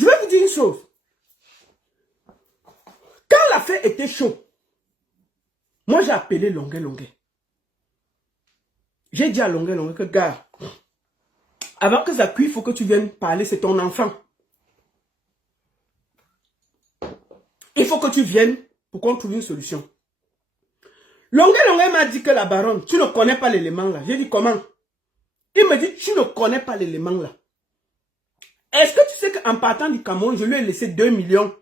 Je vais vous dire une chose. Quand l'affaire était chaude, moi j'ai appelé Longuet. J'ai dit à Longuet que, gars, avant que ça cuise, il faut que tu viennes parler, c'est ton enfant. Il faut que tu viennes pour qu'on trouve une solution. Longuet m'a dit que la baronne, tu ne connais pas l'élément là. J'ai dit comment? Il me dit, tu ne connais pas l'élément là. Est-ce que tu sais qu'en partant du Cameroun, je lui ai laissé 2 millions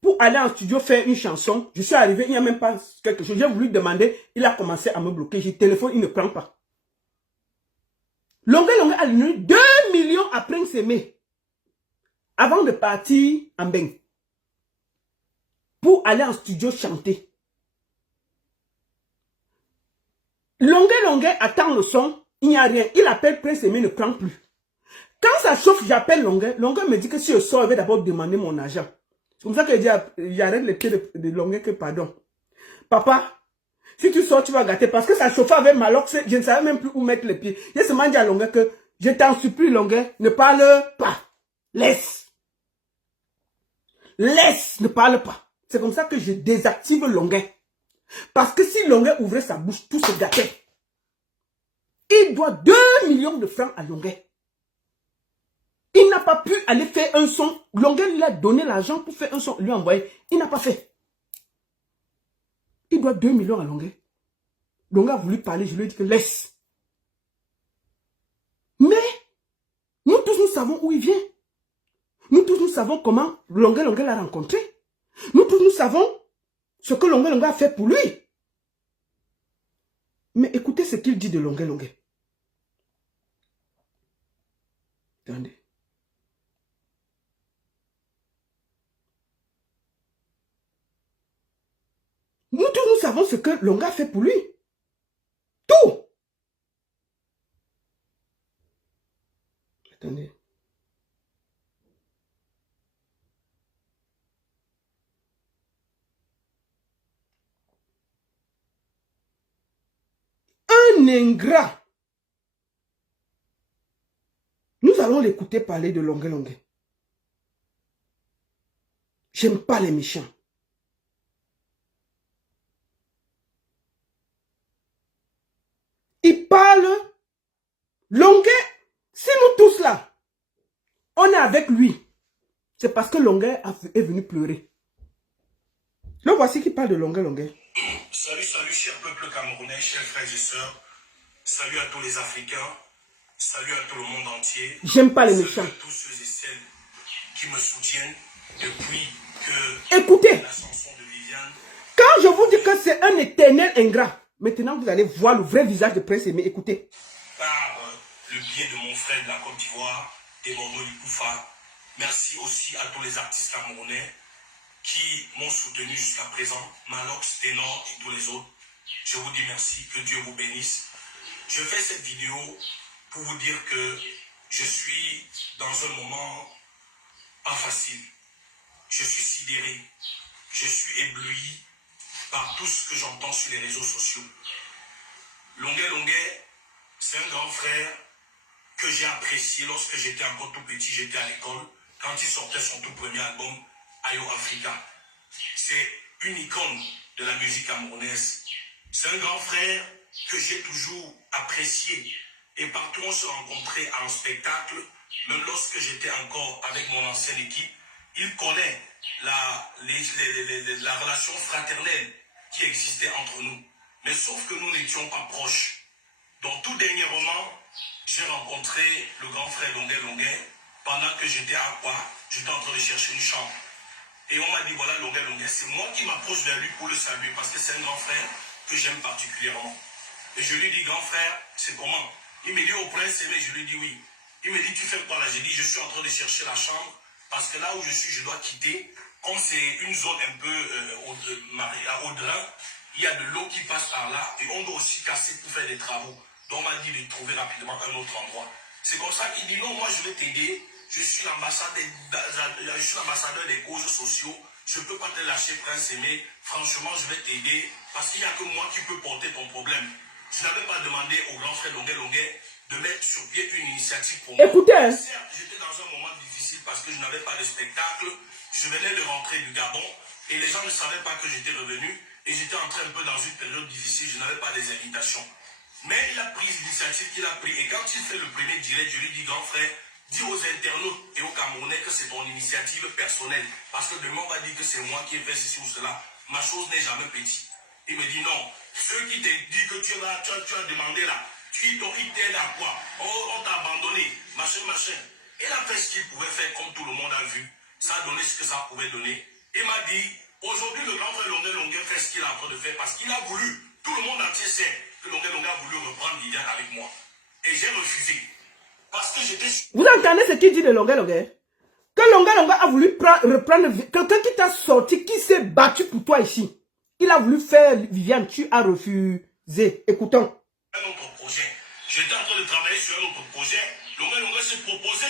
pour aller en studio faire une chanson? Je suis arrivé, il n'y a même pas quelque chose. J'ai voulu demander, il a commencé à me bloquer. J'ai téléphone, il ne prend pas. Longuet a donné 2 millions à Prince Aimé avant de partir en bain pour aller en studio chanter. Longuet attend le son, il n'y a rien. Il appelle Prince Aimé, ne prend plus. Quand ça chauffe, j'appelle Longuet. Longuet me dit que si je sors, il va d'abord demander mon argent. C'est comme ça que j'arrête les pieds de Longuet que pardon. Papa, si tu sors, tu vas gâter. Parce que ça chauffait avec Malox, je ne savais même plus où mettre les pieds. J'ai seulement dit à Longuet que je t'en supplie, Longuet, ne parle pas. Laisse. Laisse, ne parle pas. C'est comme ça que je désactive Longuet. Parce que si Longuet ouvrait sa bouche, tout se gâtait. Il doit 2 millions de francs à Longuet. Il n'a pas pu aller faire un son. Longuet lui a donné l'argent pour faire un son, lui envoyer. Il n'a pas fait. Il doit 2 millions à Longuet. Longuet a voulu parler, je lui ai dit que laisse. Mais, nous tous, nous savons où il vient. Nous tous, nous savons comment Longuet l'a rencontré. Nous tous, nous savons ce que Longuet a fait pour lui. Mais écoutez ce qu'il dit de Longuet. Attendez. Nous tous, nous savons ce que Longuet a fait pour lui. Tout. Attendez. Un ingrat. Nous allons l'écouter parler de Longuet. J'aime pas les méchants. Il parle. Longuet, si nous tous là, on est avec lui, c'est parce que Longuet est venu pleurer. Le voici qui parle de Longuet. Salut, cher peuple camerounais, chers frères et sœurs. Salut à tous les Africains. Salut à tout le monde entier. J'aime pas les méchants. Salut à tous ceux et celles qui me soutiennent depuis que écoutez, la chanson de Viviane. Quand je vous dis que c'est un éternel ingrat, maintenant vous allez voir le vrai visage de Prince Aimé. Écoutez. Par le biais de mon frère de la Côte d'Ivoire, Demordo Ikoufa. Merci aussi à tous les artistes camerounais qui m'ont soutenu jusqu'à présent. Malox, Ténor et tous les autres. Je vous dis merci, que Dieu vous bénisse. Je fais cette vidéo pour vous dire que je suis dans un moment pas facile. Je suis sidéré, je suis ébloui par tout ce que j'entends sur les réseaux sociaux. Longuet, c'est un grand frère que j'ai apprécié lorsque j'étais encore tout petit, j'étais à l'école, quand il sortait son tout premier album, Ayo Africa. C'est une icône de la musique camerounaise. C'est un grand frère que j'ai toujours apprécié. Et partout on se rencontrait en spectacle, même lorsque j'étais encore avec mon ancienne équipe, il connaît la relation fraternelle qui existait entre nous. Mais sauf que nous n'étions pas proches. Donc tout dernièrement, j'ai rencontré le grand frère Longuet pendant que j'étais à quoi? J'étais en train de chercher une chambre. Et on m'a dit, voilà Longuet, c'est moi qui m'approche vers lui pour le saluer parce que c'est un grand frère que j'aime particulièrement. Et je lui dis, grand frère, c'est comment? Il me dit, au Prince Aimé, je lui dis oui. Il me dit, tu fais quoi là? J'ai dit, je suis en train de chercher la chambre parce que là où je suis, je dois quitter. Comme c'est une zone un peu au drain, il y a de l'eau qui passe par là et on doit aussi casser pour faire des travaux. Donc on m'a dit de trouver rapidement un autre endroit. C'est comme ça qu'il dit, non, moi je vais t'aider. Je suis l'ambassadeur des causes sociaux. Je ne peux pas te lâcher, Prince Aimé. Franchement, je vais t'aider parce qu'il n'y a que moi qui peux porter ton problème. Je n'avais pas demandé au grand frère Longuet de mettre sur pied une initiative pour moi. Écoutez. Certes, j'étais dans un moment difficile parce que je n'avais pas de spectacle. Je venais de rentrer du Gabon et les gens ne savaient pas que j'étais revenu et j'étais entré un peu dans une période difficile, je n'avais pas des invitations. Mais il a pris l'initiative qu'il a pris et quand il fait le premier direct, je lui dis grand frère, dis aux internautes et aux Camerounais que c'est ton initiative personnelle parce que demain on va dire que c'est moi qui ai fait ceci ou cela. Ma chose n'est jamais petite. Il me dit non, ceux qui te disent que tu as demandé là, ils t'aident à quoi? Oh, on t'a abandonné, machin, machin. Il a fait ce qu'il pouvait faire comme tout le monde a vu. Ça a donné ce que ça pouvait donner. Il m'a dit, aujourd'hui le grand frère Longuet fait ce qu'il est en train de faire parce qu'il a voulu. Tout le monde entier sait que Longuet a voulu reprendre Viviane avec moi. Et j'ai refusé. Parce que j'étais... Vous entendez ce qu'il dit de Longuet? Que Longuet a voulu reprendre quelqu'un qui t'a sorti, qui s'est battu pour toi ici. Il a voulu faire Viviane, tu as refusé. Écoutons. Un autre projet. J'étais en train de travailler sur un autre projet. Longuet s'est proposé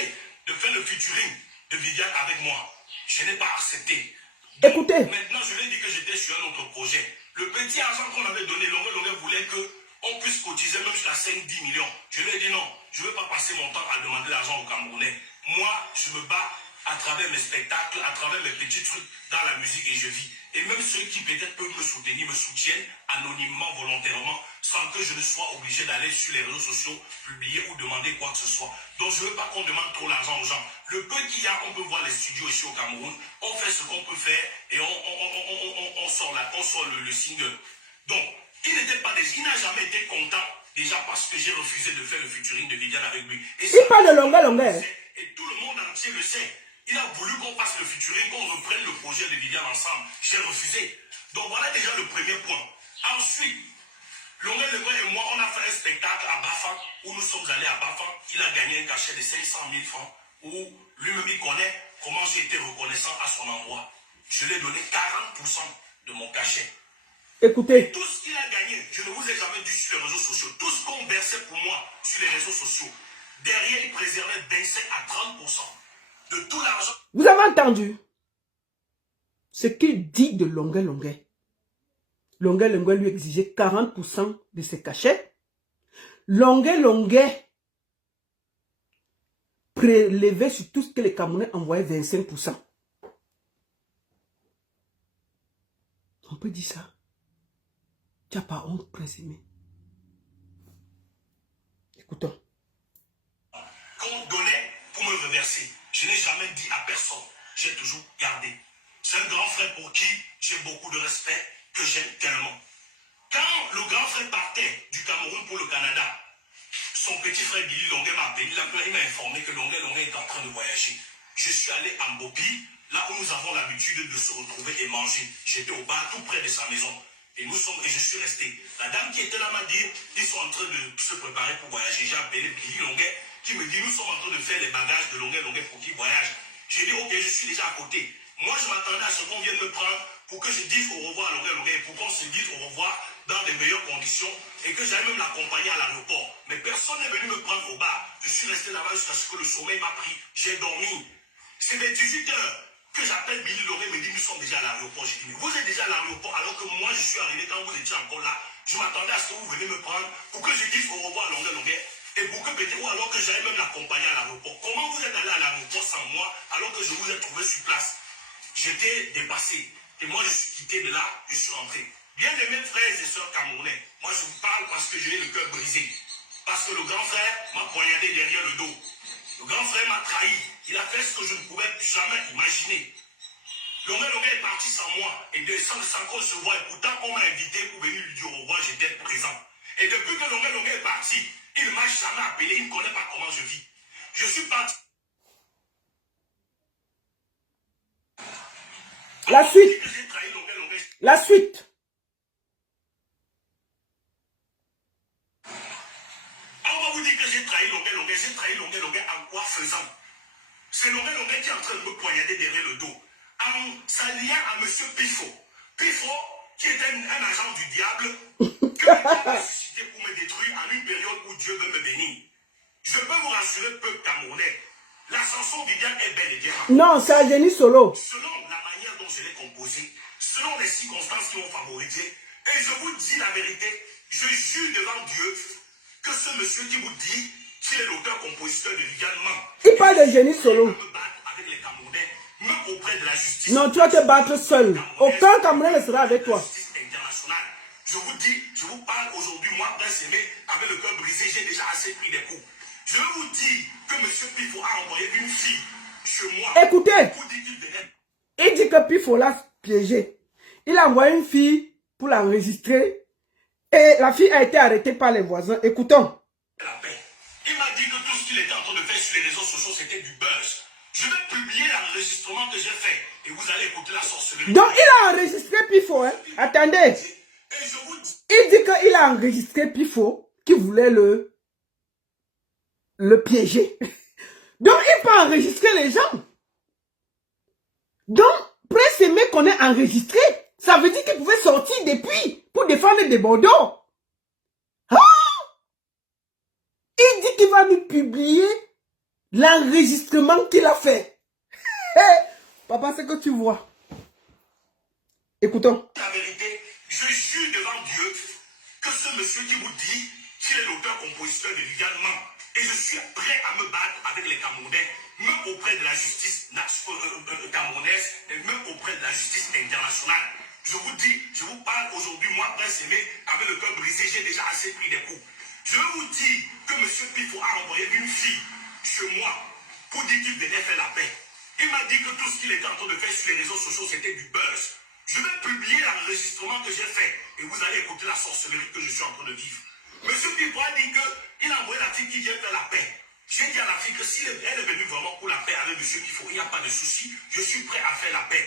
de faire le featuring de Viviane avec moi. Je n'ai pas accepté. Donc, écoutez. Maintenant, je lui ai dit que j'étais sur un autre projet. Le petit argent qu'on avait donné, Longuet voulait qu'on puisse cotiser même jusqu'à 5-10 millions. Je lui ai dit non, je ne veux pas passer mon temps à demander l'argent aux Camerounais. Moi, je me bats à travers mes spectacles, à travers mes petits trucs dans la musique et je vis. Et même ceux qui peut-être peuvent me soutenir, me soutiennent anonymement, volontairement, sans que je ne sois obligé d'aller sur les réseaux sociaux, publier ou demander quoi que ce soit. Donc je ne veux pas qu'on demande trop l'argent aux gens. Le peu qu'il y a, on peut voir les studios ici au Cameroun, on fait ce qu'on peut faire et on sort le single. Donc, il n'a jamais été content, déjà parce que j'ai refusé de faire le featuring de Viviane avec lui. Et il parle de Longuet. Et tout le monde entier le sait. Il a voulu qu'on fasse le featuring, qu'on reprenne le projet de Viviane ensemble. J'ai refusé. Donc voilà déjà le premier point. Ensuite, Longuet et moi, on a fait un spectacle à Bafang, où nous sommes allés à Bafang. Il a gagné un cachet de 500 000 francs, où lui-même il connaît comment j'ai été reconnaissant à son endroit. Je lui ai donné 40% de mon cachet. Écoutez. Tout ce qu'il a gagné, je ne vous ai jamais dit sur les réseaux sociaux, tout ce qu'on versait pour moi sur les réseaux sociaux, derrière, il préservait 25 à 30% de tout l'argent. Vous avez entendu ce qu'il dit de Longuet. Longuet lui exigeait 40% de ses cachets. Longuet prélevait sur tout ce que les Camerounais envoyaient 25%. On peut dire ça. Tu n'as pas honte, Prince Aimé. Écoutons. Qu'on donnait pour me reverser. Je n'ai jamais dit à personne. J'ai toujours gardé. C'est un grand frère pour qui j'ai beaucoup de respect, que j'aime tellement. Quand le grand frère partait du Cameroun pour le Canada, son petit frère Billy Longuet m'a appelé. Il m'a informé que Longuet est en train de voyager. Je suis allé à Mbopi, là où nous avons l'habitude de se retrouver et manger. J'étais au bar tout près de sa maison. Et je suis resté. La dame qui était là m'a dit, ils sont en train de se préparer pour voyager. J'ai appelé Billy Longuet qui me dit, nous sommes en train de faire les bagages de Longuet pour qu'il voyage. J'ai dit, ok, je suis déjà à côté. Moi, je m'attendais à ce qu'on vienne me prendre pour que je dise au revoir à Longuet et pour qu'on se dise au revoir dans les meilleures conditions et que j'aille même l'accompagner à l'aéroport. Mais personne n'est venu me prendre au bar. Je suis resté là-bas jusqu'à ce que le sommeil m'a pris. J'ai dormi. C'est vers 18 heures que j'appelle Billy Longuet me dit, nous sommes déjà à l'aéroport. J'ai dit, mais vous êtes déjà à l'aéroport alors que moi, je suis arrivé quand vous étiez encore là. Je m'attendais à ce que vous venez me prendre pour que je dise au revoir à Longuet et pour que peut-être, ou alors que j'aille même l'accompagner à l'aéroport. Comment vous êtes allé à l'aéroport sans moi alors que je vous ai trouvé sur place? J'étais dépassé. Et moi, je suis quitté de là, je suis rentré. Bien aimés frères et sœurs camerounais, moi je vous parle parce que j'ai le cœur brisé. Parce que le grand frère m'a poignardé derrière le dos. Le grand frère m'a trahi. Il a fait ce que je ne pouvais jamais imaginer. Longuet est parti sans moi et sans qu'on se voie. Et pourtant, on m'a invité pour venir lui dire au revoir, j'étais présent. Et depuis que Longuet est parti, il ne m'a jamais appelé, il ne connaît pas comment je vis. Je suis parti. La suite. La suite. On va vous dire que j'ai trahi Longuet. J'ai trahi Longuet en quoi faisant? C'est Longuet qui est en train de me poignarder derrière le dos. En s'alliant à M. Pifo. Pifo, qui était un agent du diable, que Dieu a suscité pour me détruire en une période où Dieu veut me bénir. Je peux vous rassurer, peuple camerounais, la chanson Viviane est bel et bien. Non, c'est un génie solo. Selon la manière dont je l'ai composée, selon les circonstances qui ont favorisé, et je vous dis la vérité, je jure devant Dieu que ce monsieur qui vous dit qu'il est l'auteur-compositeur de Viviane ment. Il parle de génie solo. Me battre avec les justice. Non, tu vas te battre seul. Aucun Camerounais ne sera avec toi. Internationale. Je vous dis, je vous parle aujourd'hui, moi, Prince Aimé, avec le cœur brisé, j'ai déjà assez pris des coups. Je vous dis que M. Pifo a envoyé une fille chez moi. Écoutez, Pour dire qu'il venait. il dit que Pifo l'a piégé. Il a envoyé une fille pour l'enregistrer. Et la fille a été arrêtée par les voisins. Écoutons. La paix. Il m'a dit que tout ce qu'il était en train de faire sur les réseaux sociaux, c'était du buzz. Je vais publier l'enregistrement que j'ai fait et vous allez écouter la sorcellerie. Donc, il a enregistré Pifo. Hein. Attendez. Et je vous dis, Il dit qu'il a enregistré Pifo qui voulait le piéger. Donc, il peut enregistrer les gens. Donc, Prince Aimé qu'on est enregistré, ça veut dire qu'il pouvait sortir depuis pour défendre des Bordeaux. Ah! Il dit qu'il va nous publier l'enregistrement qu'il a fait. Hey, papa, c'est que tu vois. Écoutons. la vérité, je jure devant Dieu que ce monsieur qui vous dit qu'il est l'auteur-compositeur de Viviane ment. Et je suis prêt à me battre avec les Camerounais, même auprès de la justice camerounaise et même auprès de la justice internationale. Je vous dis, je vous parle aujourd'hui, moi, Prince Aimé, avec le cœur brisé, j'ai déjà assez pris des coups. Je vous dis que M. Pifo a envoyé une fille chez moi pour dire qu'il venait faire la paix. Il m'a dit que tout ce qu'il était en train de faire sur les réseaux sociaux, c'était du buzz. Je vais publier l'enregistrement que j'ai fait et vous allez écouter la sorcellerie que je suis en train de vivre. M. Pifo a dit qu'il a envoyé la fille qui vient faire la paix. J'ai dit à la fille que si elle est venue vraiment pour la paix avec M. Pifo, il n'y a pas de souci, je suis prêt à faire la paix.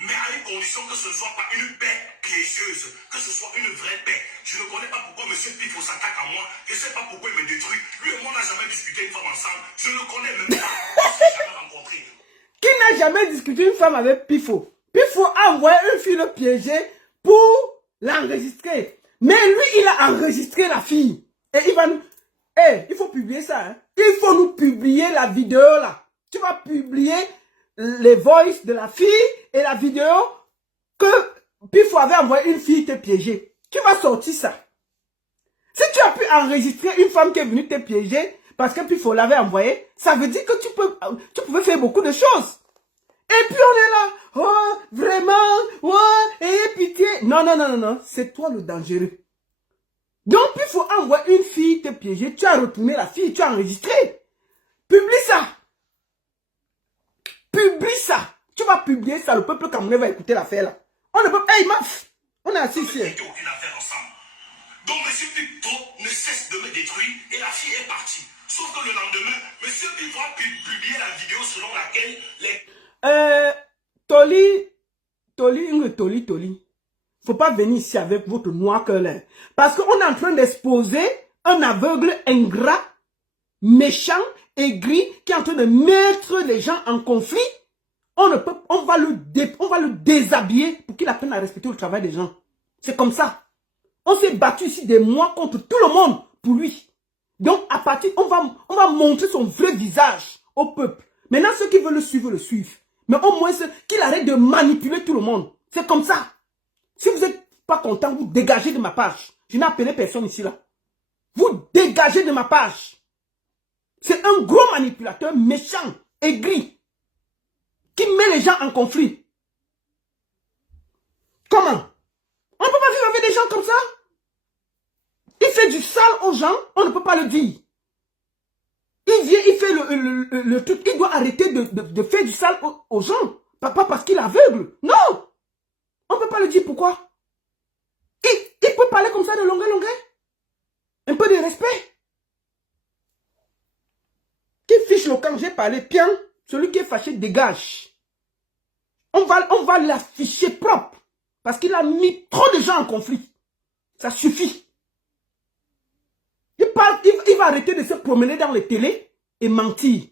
Mais à une condition que ce ne soit pas une paix piégeuse, que ce soit une vraie paix. Je ne connais pas pourquoi M. Pifo s'attaque à moi, je ne sais pas pourquoi il me détruit. Lui et moi, on n'a jamais discuté une femme ensemble, je ne le connais même pas, on ne s'est jamais rencontré. Qui n'a jamais discuté une femme avec Pifo? Pifo a envoyé une fille le piéger pour l'enregistrer. Mais lui, il a enregistré la fille. Et il va nous... il faut publier ça. Hein. Il faut nous publier la vidéo là. Tu vas publier les voices de la fille et la vidéo que Pifo avait envoyé une fille te piéger. Tu vas sortir ça. Si tu as pu enregistrer une femme qui est venue te piéger parce que Pifo l'avait envoyé, ça veut dire que tu pouvais faire beaucoup de choses. Et puis on est là, oh, vraiment, oh, ayez pitié. Non, non, non, non, non, c'est toi le dangereux. Donc, il faut envoyer une fille te piéger, tu as retourné la fille, tu as enregistré. Publie ça. Publie ça. Tu vas publier ça, le peuple camerounais va écouter l'affaire là. On ne peut pas, hey, maf, on est assis ici. On n'a aucune affaire ensemble. Donc, M. Pifo ne cesse de me détruire et la fille est partie. Sauf que le lendemain, M. Pifo a publié la vidéo selon laquelle les... Toli. Faut pas venir ici avec votre noir cœur là. Parce qu'on est en train d'exposer un aveugle ingrat, méchant, aigri, qui est en train de mettre les gens en conflit. On va le déshabiller pour qu'il apprenne à respecter le travail des gens. C'est comme ça. On s'est battu ici des mois contre tout le monde pour lui. Donc, à partir, on va montrer son vrai visage au peuple. Maintenant, ceux qui veulent le suivent. Mais au moins, qu'il arrête de manipuler tout le monde. C'est comme ça. Si vous n'êtes pas content, vous dégagez de ma page. Je n'ai appelé personne ici là. Vous dégagez de ma page. C'est un gros manipulateur méchant, aigri, qui met les gens en conflit. Comment? On ne peut pas vivre avec des gens comme ça. Il fait du sale aux gens, on ne peut pas le dire. Il vient, il fait le truc, il doit arrêter de faire du sale aux gens. Pas parce qu'il est aveugle. Non! On ne peut pas le dire pourquoi. Il peut parler comme ça de longueur. Un peu de respect. Qui fiche le camp, j'ai parlé, bien. Celui qui est fâché dégage. On va l'afficher propre. Parce qu'il a mis trop de gens en conflit. Ça suffit. Il va arrêter de se promener dans les télés et mentir.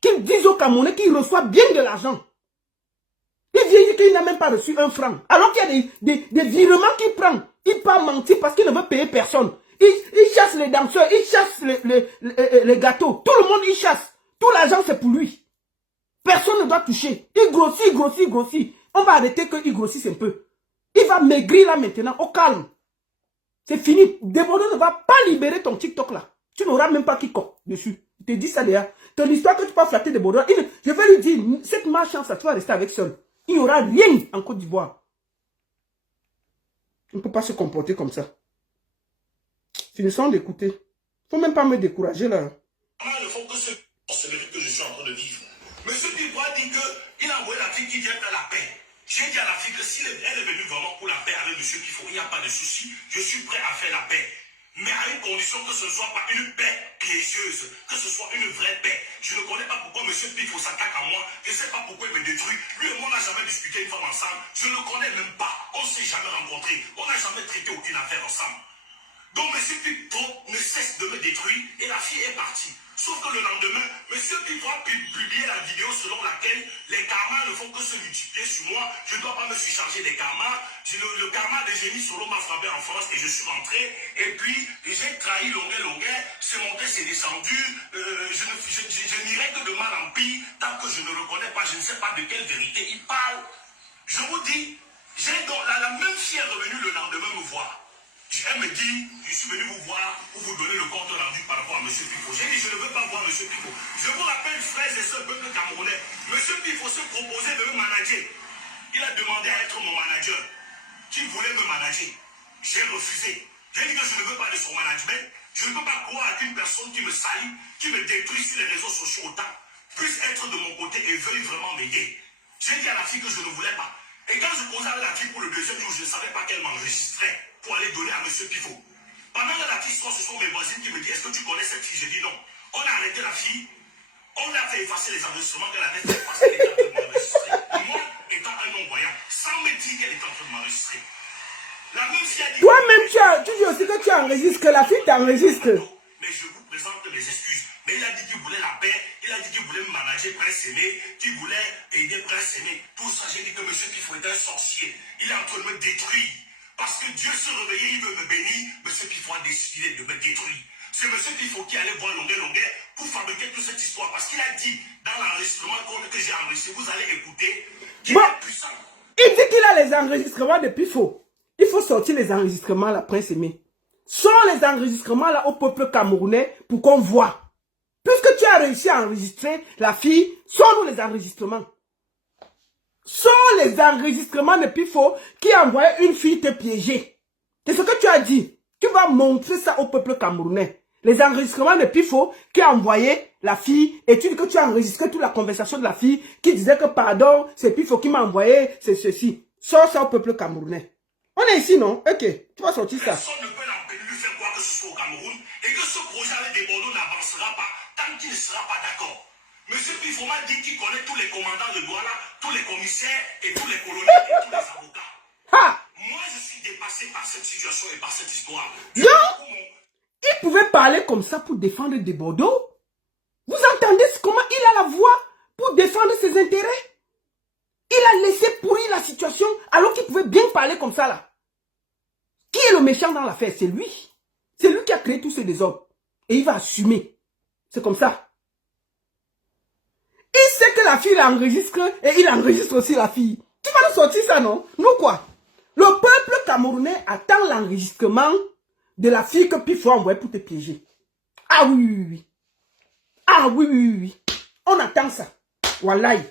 Qu'il dise aux Camerounais qu'il reçoit bien de l'argent. Il vient dire qu'il n'a même pas reçu un franc. Alors qu'il y a des virements qu'il prend. Il peut mentir parce qu'il ne veut payer personne. Il chasse les danseurs, il chasse les gâteaux. Tout le monde il chasse. Tout l'argent c'est pour lui. Personne ne doit toucher. Il grossit. On va arrêter qu'il grossisse un peu. Il va maigrir là maintenant, au calme. C'est fini. Desbordeaux ne va pas libérer ton TikTok là. Tu n'auras même pas qui coque dessus. Il te dit ça déjà. Ton histoire que tu peux flatter des bordeaux. Je vais lui dire, cette malchance, tu vas rester avec seul. Il n'y aura rien en Côte d'Ivoire. On ne peut pas se comporter comme ça. Finissons d'écouter. Il ne faut même pas me décourager là. Il ne faut que ce que je suis en train de vivre. Monsieur Pipo a dit qu'il a envoyé la fille qui vient faire la paix. J'ai dit à la fille que si elle est venue vraiment pour la paix avec Monsieur Pipo, il n'y a pas de souci. Je suis prêt à faire la paix. Mais à une condition que ce ne soit pas une paix piégeuse, que ce soit une vraie paix. Je ne connais pas pourquoi M. Pipo s'attaque à moi, je ne sais pas pourquoi il me détruit. Lui et moi, on n'a jamais discuté une femme ensemble, je ne le connais même pas, on ne s'est jamais rencontrés, on n'a jamais traité aucune affaire ensemble. Donc M. Pipo ne cesse de me détruire et la fille est partie. Sauf que le lendemain, M. Pipo a publié la vidéo selon laquelle les karmas ne font que se multiplier sur moi. Je ne dois pas me surcharger des karmas. Le karma de Génie Solo m'a frappé en France et je suis rentré. Et puis, j'ai trahi Longuet. C'est monté, c'est descendu. Je n'irai que de mal en pire tant que je ne le connais pas. Je ne sais pas de quelle vérité il parle. Je vous dis, la même fille est revenue le lendemain me voir. Elle me dit, je suis venu vous voir pour vous donner le compte rendu par rapport à M. Pipo. J'ai dit, je ne veux pas voir M. Pipo. Je vous rappelle, frères et sœurs, peuple camerounais, M. Pipo se proposait de me manager. Il a demandé à être mon manager. Qui voulait me manager. J'ai refusé. J'ai dit que je ne veux pas de son management. Je ne peux pas croire qu'une personne qui me salit, qui me détruit sur les réseaux sociaux autant, puisse être de mon côté et veuille vraiment m'aider. J'ai dit à la fille que je ne voulais pas. Et quand je posais avec la fille pour le deuxième jour, je ne savais pas qu'elle m'enregistrait pour aller donner à M. Pipo. Pendant que la fille sort, ce sont mes voisines qui me disent, est-ce que tu connais cette fille? J'ai dit non. On a arrêté la fille, on a fait effacer les enregistrements qu'elle avait fait effacer, elle était en train de m'enregistrer. Moi, étant un non-voyant, sans me dire qu'elle était en train de m'enregistrer. La même fille a dit... Toi-même, tu dis aussi que tu enregistres, que la fille t'enregistre. Mais je vous présente mes excuses. Mais il a dit qu'il voulait la paix, il a dit qu'il voulait me manager Prince Aimé, qu'il voulait aider Prince Aimé. Tout ça, j'ai dit que M. Pipo est un sorcier. Il est en train de me détruire. Parce que Dieu se réveillait, il veut me bénir. M. Pipo a décidé de me détruire. C'est M. Pipo qui allait voir Longuet pour fabriquer toute cette histoire. Parce qu'il a dit dans l'enregistrement que j'ai enregistré, vous allez écouter, qu'il est puissant. Il dit qu'il a les enregistrements de Pipo. Il faut sortir les enregistrements là, Prince Aimé. Sors les enregistrements là au peuple camerounais pour qu'on voit. Puisque tu as réussi à enregistrer la fille, sors-nous les enregistrements. Sors les enregistrements de Pipo qui a envoyé une fille te piéger. C'est ce que tu as dit. Tu vas montrer ça au peuple camerounais. Les enregistrements de Pipo qui a envoyé la fille et tu dis que tu as enregistré toute la conversation de la fille qui disait que pardon, c'est Pipo qui m'a envoyé, c'est ceci. Sors ça au peuple camerounais. On est ici, non? Ok, tu vas sortir ça. Personne ne peut l'empêcher de lui faire croire que ce soit au Cameroun et que ce projet avec des Bordeaux n'avancera pas tant qu'il ne sera pas d'accord. Monsieur Pipo m'a dit qu'il connaît tous les commandants de Douala, tous les commissaires et tous les colonels et tous les avocats. Ha! Moi, je suis dépassé par cette situation et par cette histoire. Non! Il pouvait parler comme ça pour défendre des Bordeaux. Vous entendez comment il a la voix pour défendre ses intérêts? Il a laissé pourrir la situation alors qu'il pouvait bien parler comme ça là. Qui est le méchant dans l'affaire? C'est lui. C'est lui qui a créé tous ces désordres. Et il va assumer. C'est comme ça. Il sait que la fille l'enregistre et il enregistre aussi la fille. Tu vas nous sortir ça, non? Nous quoi? Le peuple camerounais attend l'enregistrement de la fille que Pipo a envoyé pour te piéger. Ah oui. Ah oui. On attend ça. Wallahi.